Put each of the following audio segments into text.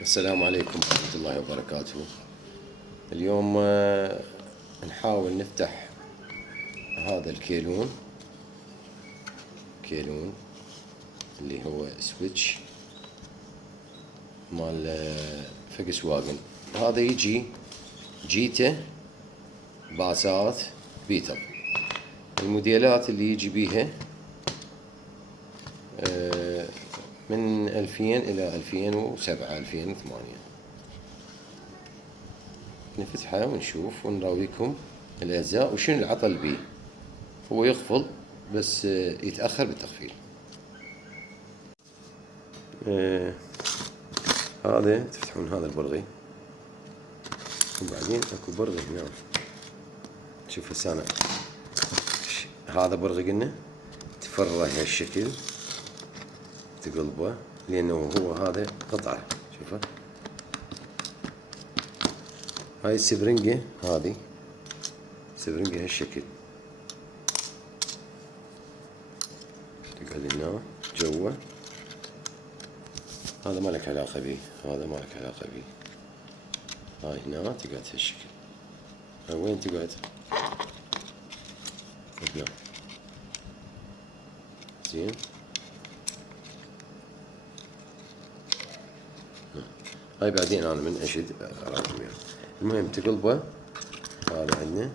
السلام عليكم ورحمة الله وبركاته. اليوم نحاول نفتح هذا الكيلون اللي هو سويتش مال فيكس واجن. هذا يجي جيته باسات بيتر. الموديلات اللي يجي بيها من 2000 إلى 2007 2008. نفتحها ونشوف ونراويكم الأجزاء وشنو العطل بيه. هو يخفض بس يتأخر بالتخفيض. هذا تفتحون هذا البرغي وبعدين اكو برغي هنا. شوف هسه أنا هذا برغي قلنا تفرع هالشكل تقلبه لأنه هو هذا قطعة. شوفه هاي السفرنجة، هذه سفرنجة هالشكل تقعد هنا جوا. هذا ما لك علاقة به، هذا ما لك علاقة به. هاي هنا تقعد هالشكل. وين تقعد؟ هنا زين. هاي بعدين انا من اشد اراكم اياها. المهم تقلبه. هذا عندنا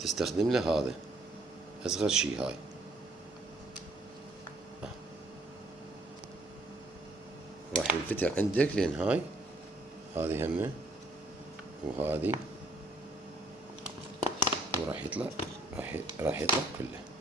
تستخدم له هذا اصغر شي. هاي راح ينفتح عندك لين هاي هذه همه وهذه وراح يطلع راح يطلع كله.